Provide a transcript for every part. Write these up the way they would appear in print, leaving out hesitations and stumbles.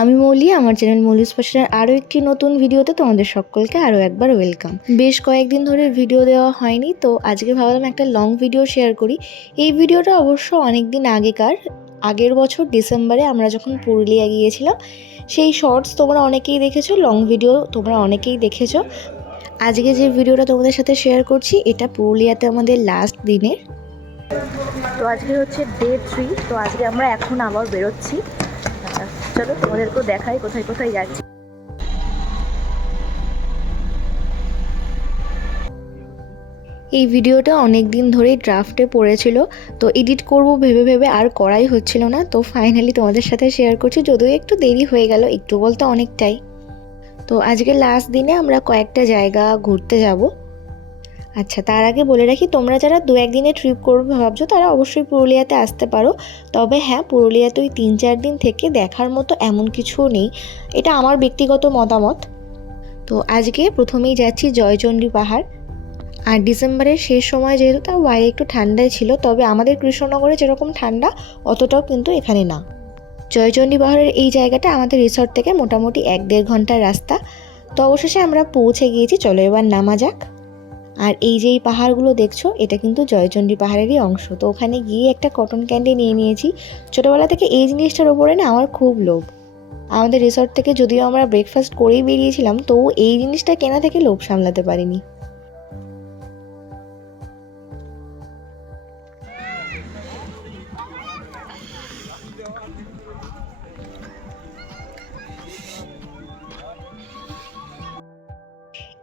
আমি মৌলি, আমার চ্যানেল মৌলিস পাশার আরও একটি নতুন ভিডিওতে তোমাদের সকলকে আরও একবার ওয়েলকাম। বেশ কয়েকদিন ধরে ভিডিও দেওয়া হয়নি, তো আজকে ভাবলাম একটা লং ভিডিও শেয়ার করি। এই ভিডিওটা অবশ্য অনেক দিন আগের বছর ডিসেম্বরে আমরা যখন পুরুলিয়া গিয়েছিলাম সেই শর্টস তোমরা অনেকেই দেখেছো, লং ভিডিও তোমরা অনেকেই দেখেছো। আজকে যে ভিডিওটা তোমাদের সাথে শেয়ার করছি এটা পুরুলিয়াতে আমাদের লাস্ট দিনের। তো আজকে হচ্ছে ডে 3, তো আজকে আমরা এখন আবার বেরোচ্ছি। চলো তোমাদেরকেও দেখাই কোথায় কোথায় যাচ্ছি। এই ভিডিওটা অনেক দিন ধরেই ড্রাফটে পড়েছিল, তো এডিট করব ভেবে ভেবে আর করাই হচ্ছিল না, তো ফাইনালি তোমাদের সাথে শেয়ার করছি। যদিও একটু দেরি হয়ে গেল, একটু বলতে অনেকটাই। তো আজকে লাস্ট দিনে আমরা কয়েকটা জায়গা ঘুরতে যাব। আচ্ছা, তার আগে বলে রাখি, তোমরা যারা 2-1 দিনে ট্রিপ করবে ভাবছো তারা অবশ্যই পুরুলিয়াতে আসতে পারো। তবে হ্যাঁ, পুরুলিয়াতে ওই 3-4 দিন থেকে দেখার মতো এমন কিছুও নেই, এটা আমার ব্যক্তিগত মতামত। তো আজকে প্রথমেই যাচ্ছি জয়চণ্ডী পাহাড়। আর ডিসেম্বরের শেষ সময় যেহেতু, তাও বাইরে একটু ঠান্ডাই ছিল, তবে আমাদের কৃষ্ণনগরে যেরকম ঠান্ডা অতটাও কিন্তু এখানে না। জয়চণ্ডী পাহাড়ের এই জায়গাটা আমাদের রিসর্ট থেকে মোটামুটি 1-1.5 ঘন্টার রাস্তা। তো অবশেষে আমরা পৌঁছে গিয়েছি, চলো এবার নামা যাক। আর এই যে এই পাহাড়গুলো দেখছো, এটা কিন্তু জয়চণ্ডী পাহাড়েরই অংশ। তো ওখানে গিয়ে একটা কটন ক্যান্ডি নিয়ে নিয়েছি। ছোটোবেলা থেকে এই জিনিসটার ওপরে না আমার খুব লোভ। আমাদের রিসর্ট থেকে যদিও আমরা ব্রেকফাস্ট করেই বেরিয়েছিলাম, তো এই জিনিসটা কেনা থেকে লোভ সামলাতে পারিনি।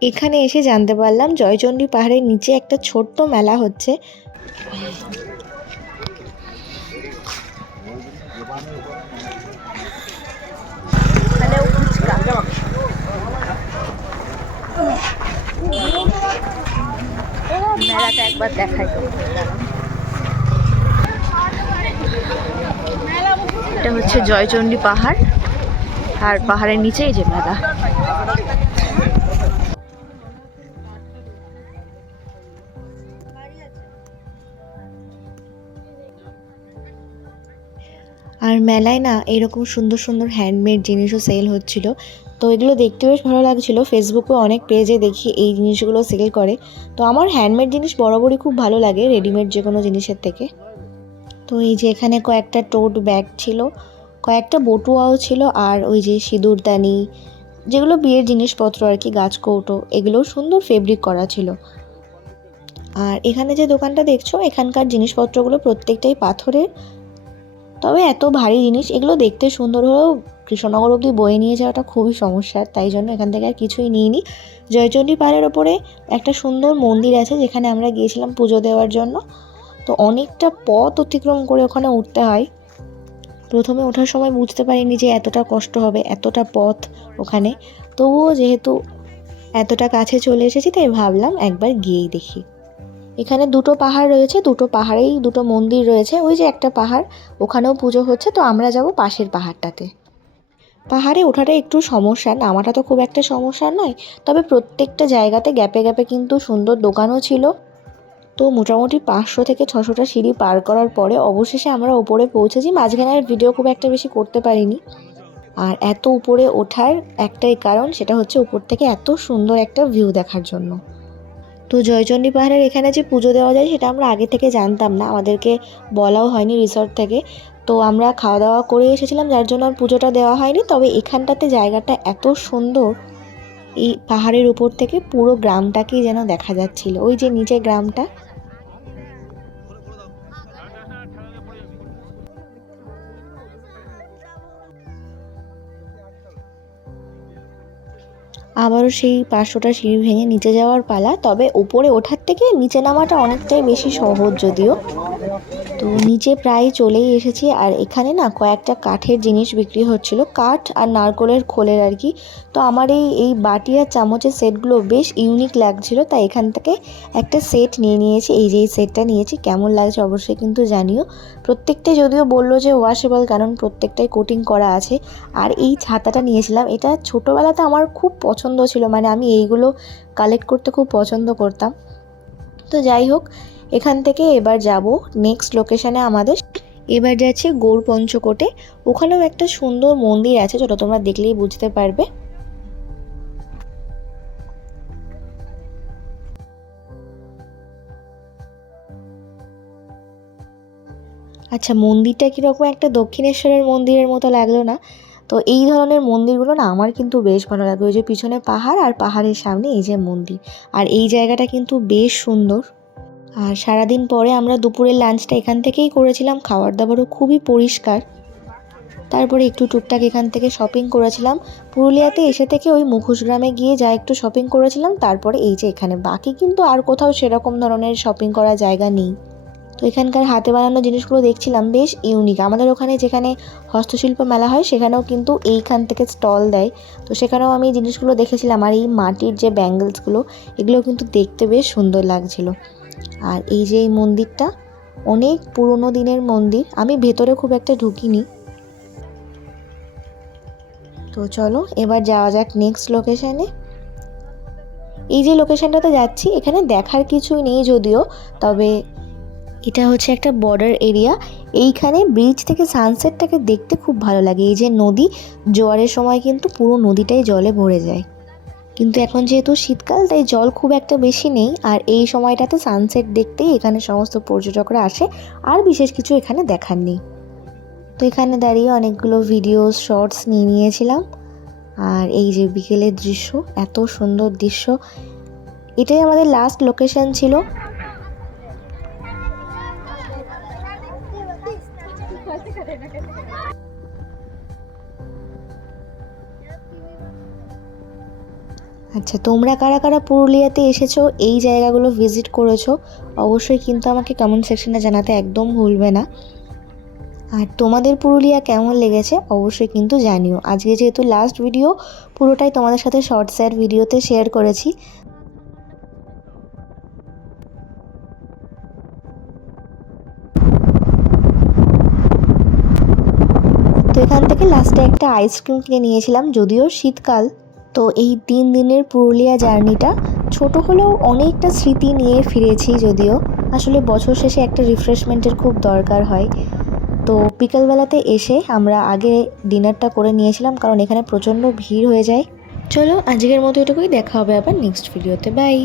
এখানে এসে জানতে পারলাম জয়চণ্ডী পাহাড়ের নিচে একটা ছোট্ট মেলা হচ্ছে। মেলাটা একবার দেখাই। এটা হচ্ছে জয়চণ্ডী পাহাড়, আর পাহাড়ের নিচেই যে মেলা। আর মেলায় না এরকম সুন্দর সুন্দর হ্যান্ডমেড জিনিসও সেল হচ্ছিল, তো এগুলো দেখতে বেশ ভালো লাগছিল। ফেসবুকে অনেক পেজে দেখি এই জিনিসগুলো সেল করে। তো আমার হ্যান্ডমেড জিনিস বরাবরই খুব ভালো লাগে রেডিমেড যে কোনো জিনিসের থেকে। তো এই যে এখানে কয়েকটা টোট ব্যাগ ছিল, কয়েকটা বটুয়াও ছিল, আর ওই যে সিঁদুরদানি, যেগুলো বিয়ের জিনিসপত্র আর কি, গাছ কৌটো, এগুলোও সুন্দর ফেব্রিক করা ছিল। আর এখানে যে দোকানটা দেখছো, এখানকার জিনিসপত্রগুলো প্রত্যেকটাই পাথরের। তবে এত ভারী জিনিস, এগুলো দেখতে সুন্দর হলেও কৃষ্ণনগর অবধি বয়ে নিয়ে যাওয়াটা খুবই সমস্যার, তাই জন্য এখান থেকে আর কিছুই নিইনি। জয়চণ্ডী পাহাড়ের ওপরে একটা সুন্দর মন্দির আছে যেখানে আমরা গিয়েছিলাম পুজো দেওয়ার জন্য। তো অনেকটা পথ অতিক্রম করে ওখানে উঠতে হয়। প্রথমে ওঠার সময় বুঝতে পারিনি যে এতটা কষ্ট হবে, এতটা পথ ওখানে। তবুও যেহেতু এতটা কাছে চলে এসেছি, তাই ভাবলাম একবার গিয়েই দেখি। এখানে দুটো পাহাড় রয়েছে, দুটো পাহাড়েই দুটো মন্দির রয়েছে। ওই যে একটা পাহাড়, ওখানেও পুজো হচ্ছে, তো আমরা যাব পাশের পাহাড়টাতে। পাহাড়ে ওঠাটা একটু সমস্যা, নামাটা তো খুব একটা সমস্যা নয়, তবে প্রত্যেকটা জায়গাতে গ্যাপে গ্যাপে কিন্তু সুন্দর দোকানও ছিল। তো মোটামুটি 500 থেকে 600টা সিঁড়ি পার করার পরে অবশেষে আমরা উপরে পৌঁছেছি। মাঝখানে আর ভিডিও খুব একটা বেশি করতে পারিনি। আর এত উপরে ওঠার একটাই কারণ, সেটা হচ্ছে উপর থেকে এত সুন্দর একটা ভিউ দেখার জন্য। তো জয়চণ্ডী পাহাড়ের এখানে যে পুজো দেওয়া যায় সেটা আমরা আগে থেকে জানতাম না, আমাদেরকে বলাও হয়নি রিসর্ট থেকে। তো আমরা খাওয়া দাওয়া করে এসেছিলাম, যার জন্য আর পুজোটা দেওয়া হয়নি। তবে এখানটাতে জায়গাটা এত সুন্দর, এই পাহাড়ের উপর থেকে পুরো গ্রামটাকেই যেন দেখা যাচ্ছিল, ওই যে নিচে গ্রামটা। আবারও সেই 500টা সিঁড়ি ভেঙে নিচে যাওয়ার পালা। তবে উপরে ওঠার থেকে নিচে নামাটা অনেকটাই বেশি সহজ যদিও। তো নিচে প্রায় চলেই এসেছি। আর এখানে না কয়েকটা কাঠের জিনিস বিক্রি হচ্ছিল, কাঠ আর নারকোলের খোলের আর কি। তো আমার এই বাটি আর চামচের সেটগুলো বেশ ইউনিক লাগছিল, তাই এখান থেকে একটা সেট নিয়ে নিয়েছি। এই যে এই সেটটা নিয়েছি, কেমন লাগছে অবশ্যই কিন্তু জানিও। প্রত্যেকটাই যদিও বললো যে ওয়াশেবল, কারণ প্রত্যেকটাই কোটিং করা আছে। আর এই ছাতাটা নিয়েছিলাম, এটা ছোটোবেলাতে আমার খুব পছন্দ ছিল, মানে আমি এইগুলো কালেক্ট করতে খুব পছন্দ করতাম। তো যাই হোক, এখান থেকে এবার যাব নেক্সট লোকেশানে আমাদের। এবার যাচ্ছি গৌর পঞ্চকোটে। ওখানেও একটা সুন্দর মন্দির আছে, যেটা তোমরা দেখলেই বুঝতে পারবে। আচ্ছা, মন্দিরটা কীরকম একটা দক্ষিণেশ্বরের মন্দিরের মতো লাগলো না? তো এই ধরনের মন্দিরগুলো না আমার কিন্তু বেশ ভালো লাগে। ওই যে পিছনে পাহাড় আর পাহাড়ের সামনে এই যে মন্দির, আর এই জায়গাটা কিন্তু বেশ সুন্দর। আর সারাদিন পরে আমরা দুপুরের লাঞ্চটা এখান থেকেই করেছিলাম। খাবার দাবারও খুবই পরিষ্কার। তারপরে একটু টুকটাক এখান থেকে শপিং করেছিলাম। পুরুলিয়াতে এসে থেকে ওই মুখোশ গ্রামে গিয়ে যা একটু শপিং করেছিলাম, তারপরে এই যে এখানে, বাকি কিন্তু আর কোথাও সেরকম ধরনের শপিং করার জায়গা নেই। তো এখানকার হাতে বানানো জিনিসগুলো দেখছিলাম বেশ ইউনিক। আমাদের ওখানে যেখানে হস্তশিল্প মেলা হয় সেখানেও কিন্তু এইখান থেকে স্টল দেয়, তো সেখানেও আমি এই জিনিসগুলো দেখেছিলাম। আর এই মাটির যে ব্যাঙ্গেলসগুলো, এগুলো কিন্তু দেখতে বেশ সুন্দর লাগছিল। আর এই যে এই মন্দিরটা অনেক পুরনো দিনের মন্দির, আমি ভেতরে খুব একটা ঢুকিনি। তো চলো এবার যাওয়া যাক নেক্সট লোকেশানে। এই যে লোকেশানটাতে যাচ্ছি, এখানে দেখার কিছুই নেই যদিও, তবে এটা হচ্ছে একটা বর্ডার এরিয়া। এইখানে ব্রিজ থেকে সানসেটটাকে দেখতে খুব ভালো লাগে। এই যে নদী, জোয়ারের সময় কিন্তু পুরো নদীটাই জলে ভরে যায়, কিন্তু এখন যেহেতু শীতকাল তাই জল খুব একটা বেশি নেই। আর এই সময়টাতে সানসেট দেখতেই এখানে সমস্ত পর্যটকরা আসে, আর বিশেষ কিছু এখানে দেখার নেই। তো এখানে দাঁড়িয়ে অনেকগুলো ভিডিও শর্টস নিয়ে নিয়েছিলাম। আর এই যে বিকেলের দৃশ্য, এত সুন্দর দৃশ্য। এটাই আমাদের লাস্ট লোকেশন ছিল। আচ্ছা, তোমরা কারা কারা পুরুলিয়াতে এসেছো, এই জায়গাগুলো ভিজিট করেছো, অবশ্যই কিন্তু আমাকে কমেন্ট সেকশনে জানাতে একদম ভুলবে না। আর তোমাদের পুরুলিয়া কেমন লেগেছে অবশ্যই কিন্তু জানিও। আজকে যেহেতু লাস্ট ভিডিও, পুরোটাই তোমাদের সাথে শর্টস আর ভিডিওতে শেয়ার করেছি। তো এখান থেকে লাস্টে একটা আইসক্রিম কিনে নিয়েছিলাম, যদিও শীতকাল। তো এই 3 দিনের পুরুলিয়া জার্নিটা ছোট হলেও অনেকটা স্মৃতি নিয়ে ফিরেছি। যদিও আসলে বছর শেষে একটা রিফ্রেশমেন্টের খুব দরকার হয়। তো বিকালবেলাতে এসে আমরা আগে ডিনারটা করে নিয়েছিলাম, কারণ এখানে প্রচণ্ড ভিড় হয়ে যায়। চলো আজকের মতো এটুকুই, দেখা হবে আবার নেক্সট ভিডিওতে। বাই।